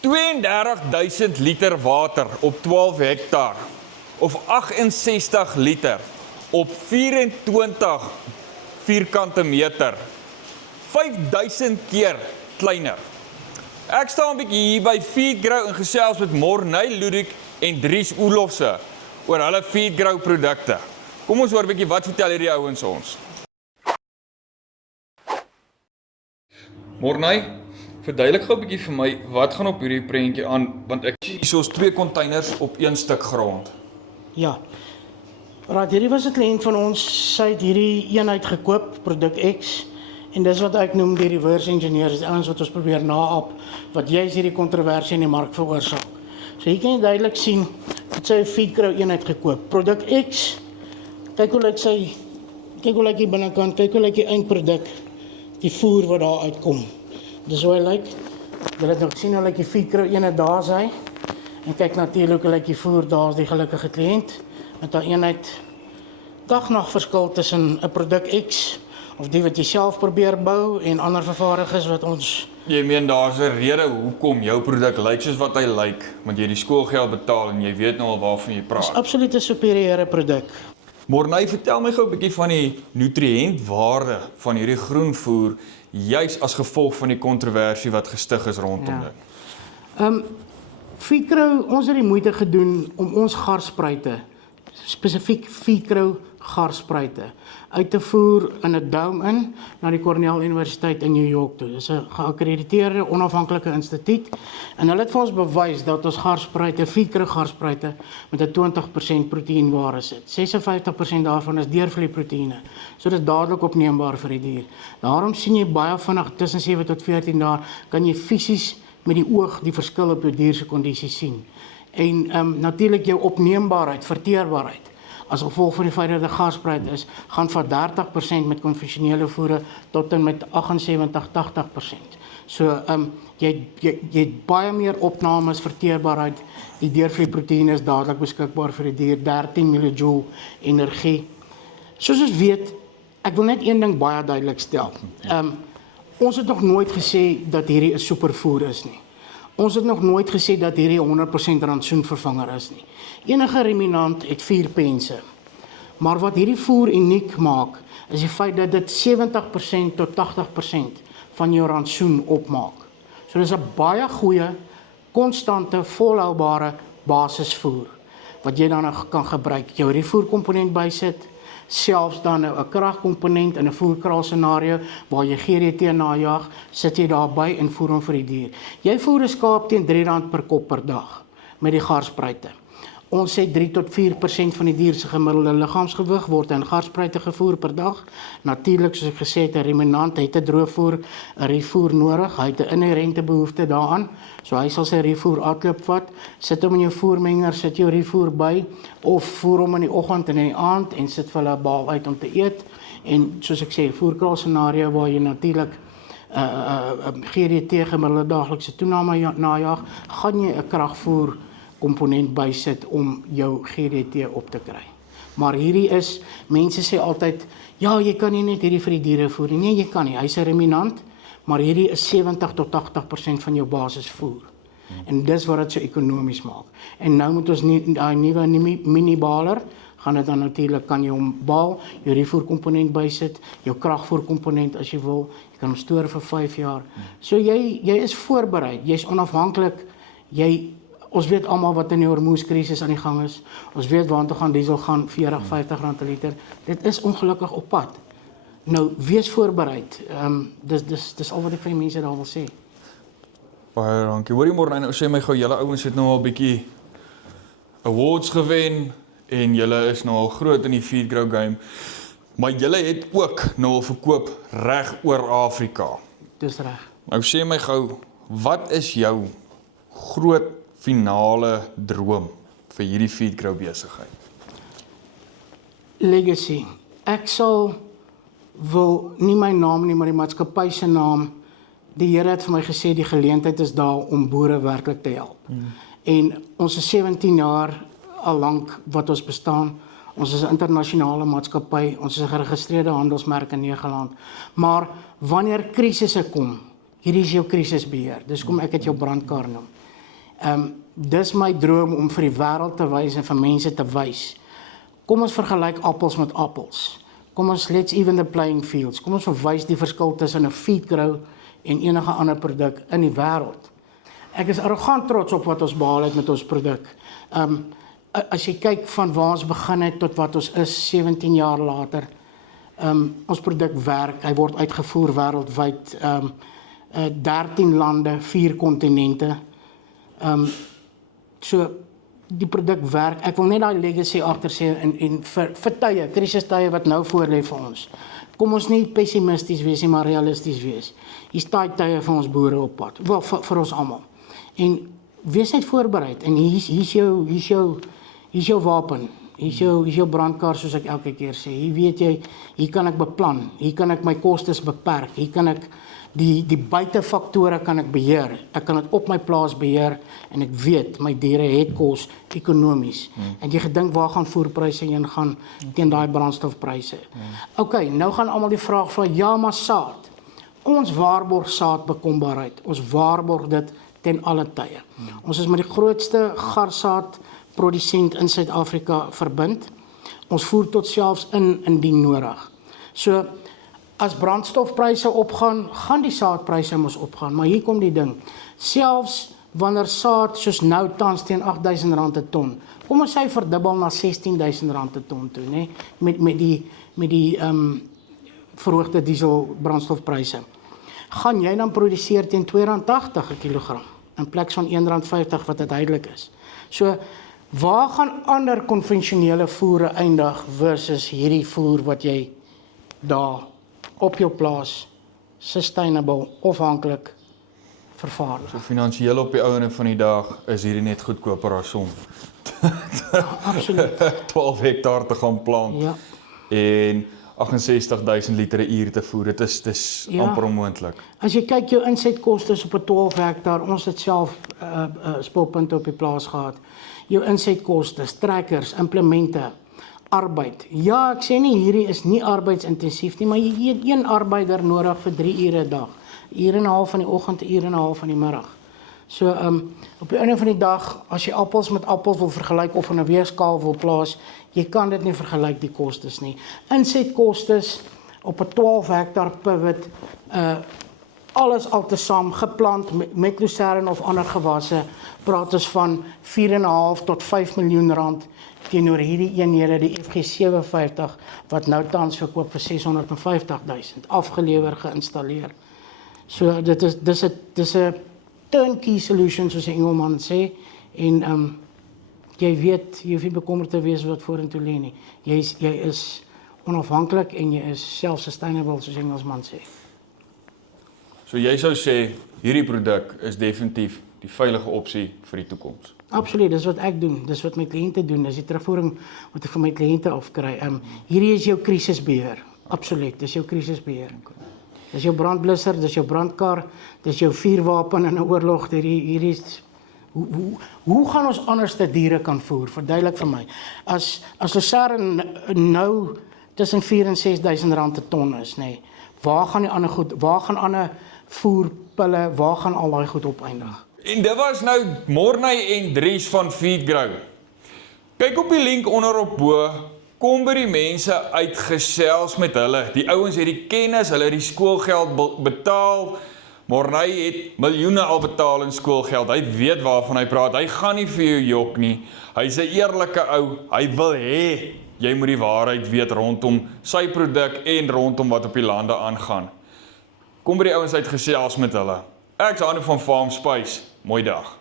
32.000 liter water op 12 hektaar of 68 liter op 24 vierkante meter. 5000 keer kleiner. Ek staan 'n bietjie hier by Feedgrow en gesels met Morney Ludwig en Dries Olofse oor hulle Feedgrow produkte. Kom ons hoor 'n bietjie wat vertel hierdie ouens ons. Morney, verduidelik gou 'n bietjie vir my wat gaan op hierdie prentjie aan, want ek sien hier is 2 containers op 1 stuk grond. Ja. Right, hierdie was 'n kliënt van ons, sy het hierdie eenheid gekoop, produk X, en dis wat ek noem die reverse engineers, die ouens wat ons probeer naap, wat juist hierdie kontroversie in die mark veroorsaak. So hier kan jy duidelik sien, dat sy 'n Feedgrow eenheid gekoop. Produk X, kyk hoe lyk die binnekant, kyk hoe lyk die eindproduk, die voer wat daar uitkom. Dis hoe hy lyk. Julle het nog gesien hoe lyk die Feedgrow eenheid, daar is hy. En kyk natuurlik hoe lyk die voer, daar is die gelukkige kliënt. Met daai eenheid dag-nag verskil tussen 'n produk X of die wat jy self probeer bou en ander vervaardigers wat ons. Jy meen daar's 'n rede hoekom jou produk lyk soos wat hy lyk, want jy die skoolgeld betaal en jy weet nou al waarvan jy praat. Dis absoluut 'n superieure produk. Morney, vertel my gou 'n bietjie van die nutriëntwaarde van hierdie groenvoer, juis as gevolg van die kontroversie wat gestig is rondom dit. Feedgrow, ons het die moeite gedoen om ons garspruite, spesifiek Feedgrow garspruite, uit te voer in 'n dome in na die Cornell Universiteit in New York toe. Dis 'n geakkrediteerde onafhanklike instituut en hulle het vir ons bewys dat ons garspruite, Feedgrow garspruite, met 'n 20% proteïenwaarde sit. 56% daarvan is deurvloeiproteïene. So dit is dadelik opneembaar vir die dier. Daarom sien jy baie vinnig tussen 7 tot 14 dae kan jy fisies met die oog die verskil op jou dier se kondisie sien. En natuurlik jou opneembaarheid, verteerbaarheid, as gevolg van die feit dat dit 'n garspruit is, gaan van 30% met konvensionele voere tot en met 78-80%. So jy het baie meer opnames, verteerbaarheid, die deurvloeiproteïene is dadelik beskikbaar vir die dier, 13 mJ energie. Soos ons weet, ek wil net een ding baie duidelik stel. Ons het nog nooit gesê dat hierdie 'n supervoer is nie. Ons het nog nooit gesê dat hierdie 100% rantsoenvervanger is nie. Enige ruminant het 4 pense. Maar wat hierdie voer uniek maak, is die feit dat dit 70% tot 80% van jou rantsoen opmaak. So dis 'n baie goeie, konstante, volhoubare basisvoer, wat jy dan kan gebruik. Jou refoerkomponent bysit, selfs dan 'n kragkomponent in 'n voerkraal scenario waar jy GDT najag, sit jy daarby en voer hom vir die dier. Jy voer 'n skaap teen R3 per kop per dag met die garspruite. Ons sê 3 tot 4% van die dier se gemiddelde liggaamsgewig word in garspruite gevoer per dag. Natuurlik, soos ek gesê het, 'n ruminant het 'n droëvoer, 'n refoer nodig. Hy het 'n inherente behoefte daaraan. So hy sal sy refoer uitloop vat, sit hom in jou voermenger, sit jou refoer by of voer hom in die oggend en in die aand en sit vir hulle 'n baal uit om te eet. En soos ek sê, voerkraal scenario waar jy natuurlik GDT gemiddelde daaglikse toename najag, gaan jy 'n kragvoer komponent bysit om jou GDT op te kry. Maar hierdie is, mense sê altyd, ja, jy kan nie net hierdie vir die diere voer nie. Nee, jy kan nie, hy's 'n ruminant, maar hierdie is 70 tot 80% van jou basisvoer. En dis wat dit so ekonomies maak. En nou moet ons daai nuwe mini-baler, gaan dit dan natuurlik, kan jy hom baal, jou refoerkomponent bysit, jou kragvoerkomponent as jy wil, jy kan hom stoor vir 5 jaar. So jy is voorberei, jy's onafhanklik, ons weet almal wat in die hormoeskrisis aan die gang is. Ons weet waantoe gaan diesel gaan, R40-50 'n liter. Dit is ongelukkig op pad. Nou, wees voorbereid. Dis al wat ek vir die mense daar wil sê. Baie dankie. Hoorie Morney, nou sê my gou, julle ouens het nou al 'n bietjie awards gewen en julle is nou al groot in die Feedgrow game. Maar julle het ook nou al verkoop reg oor Afrika. Dis reg. Nou sê my gou, wat is jou groot finale droom vir hierdie Feedgrow besigheid? Legacy. Ek wil nie my naam nie, maar die maatskappy se naam. Die Here het vir my gesê die geleentheid is daar om boere werklik te help. En ons is 17 jaar al lank wat ons bestaan. Ons is 'n internasionale maatskappy, ons is 'n geregistreerde handelsmerk in Nederland. Maar wanneer krisisse kom, hierdie is jou krisisbeheer. Dis kom ek het jou brandkar noem. Dis my droom om vir die wêreld te wys en vir mense te wys. Kom ons vergelyk appels met appels. Kom ons let's even the playing fields. Kom ons verwys die verskil tussen 'n feed grow en enige ander produk in die wêreld. Ek is arrogant trots op wat ons behaal het met ons produk. As jy kyk van waar ons begin het tot wat ons is 17 jaar later, ons produk werk, hy word uitgevoer wêreldwyd, 13 lande, 4 kontinente. So die produk werk. Ek wil net daai legacy agter sê en vir tye, krisistye wat nou voorlê vir ons. Kom ons nie pessimisties wees nie, maar realisties wees. Hier's daai tye vir ons boere op pad. Wel vir ons almal. En wees net voorbereid en hier's jou wapen. Hier's jou brandkar soos ek elke keer sê. Hier weet jy, hier kan ek beplan, hier kan ek my kostes beperk, hier kan ek die buitefaktore kan ek beheer. Ek kan dit op my plaas beheer en ek weet my diere het kos ekonomies. En jy gedink waar gaan voerpryse heen gaan teen daai brandstofpryse. Okay, nou gaan almal die vraag vra, ja maar saad. Ons waarborg saadbekombaarheid. Ons waarborg dit ten alle tye. Ons is met die grootste garsaadprodusent in Suid-Afrika verbind. Ons voer tot selfs indien nodig. So as brandstofpryse opgaan, gaan die saadpryse mos opgaan, maar hier kom die ding. Selfs wanneer saad soos nou tans teen R8.000 'n ton, kom ons sê verdubbel na R16.000 'n ton toe, nê, met die verhoogde diesel brandstofpryse. Gaan jy dan produseer teen R2.80 'n kilogram in plaas van R1.50 wat dit duidelik is. So waar gaan ander konvensionele voere eindig versus hierdie voer wat jy daar op jou plaas sustainable afhanklik vervaardig. So finansiëel op die ouene van die dag is hierdie net goedkoper as om Absoluut. 12 hektaar te gaan plant Ja. en 68.000 liter 'n uur te voer. Dit is Ja. amper onmoontlik. As jy kyk jou insetkostes op 'n 12 hektaar, ons het self spulpunte op die plaas gehad. Jou insetkostes, trekkers, implemente, arbeid. Ja, ek sê nie hierdie is nie arbeidsintensief nie, maar jy het een arbeider nodig vir 3 ure 'n dag. 1 uur en 'n half van die oggend, 1 uur en 'n half van die middag. So op die einde van die dag, as jy appels met appels wil vergelyk of in 'n weegskaal wil plaas, jy kan dit nie vergelyk die kostes nie. Insetkostes op 'n 12 hektaar pivot, alles altesaam geplant met lucerne of ander gewasse, praat ons van 4,5 tot 5 miljoen rand teenoor hierdie eenhede, die FG57 wat nou tans verkoop vir 650.000 afgelewer geïnstalleer. So dis 'n turnkey solution soos 'n Engelman sê en jy weet jy hoef nie bekommerd te wees wat vorentoe lê nie. Jy is onafhanklik en jy is self-sustainable soos Engelsman sê. So jy sou sê hierdie produk is definitief die veilige opsie vir die toekoms. Absoluut, dis wat ek doen, dis wat my kliënte doen, dis die terugvoering wat ek van my kliënte afkry. Hierdie is jou krisisbeheer. Absoluut, dis jou krisisbeheer. Dis jou brandblusser, dis jou brandkar, dis jou vuurwapen in 'n oorlog. Hierdie is hoe gaan ons anders te diere kan voer? Verduidelik vir my. As lucerne nou tussen 4 en 6.000 rand 'n ton is, nê. Waar gaan die ander goed? Waar gaan ander voerpille? Waar gaan al daai goed opeindig? En dit was nou Morney en Dries van Feedgrow. Kyk op die link onderop bo, kom by die mense uitgesels met hulle. Die ouens het die kennis, hulle het die skoolgeld betaal. Morney het miljoene al betaal in skoolgeld. Hy weet waarvan hy praat. Hy gaan nie vir jou jok nie. Hy's 'n eerlike ou. Hy wil hê jy moet die waarheid weet rondom sy produk en rondom wat op die lande aangaan. Kom by die ouens uitgesels met hulle. Ek's Hanno van Farm Spice. Mooi dag.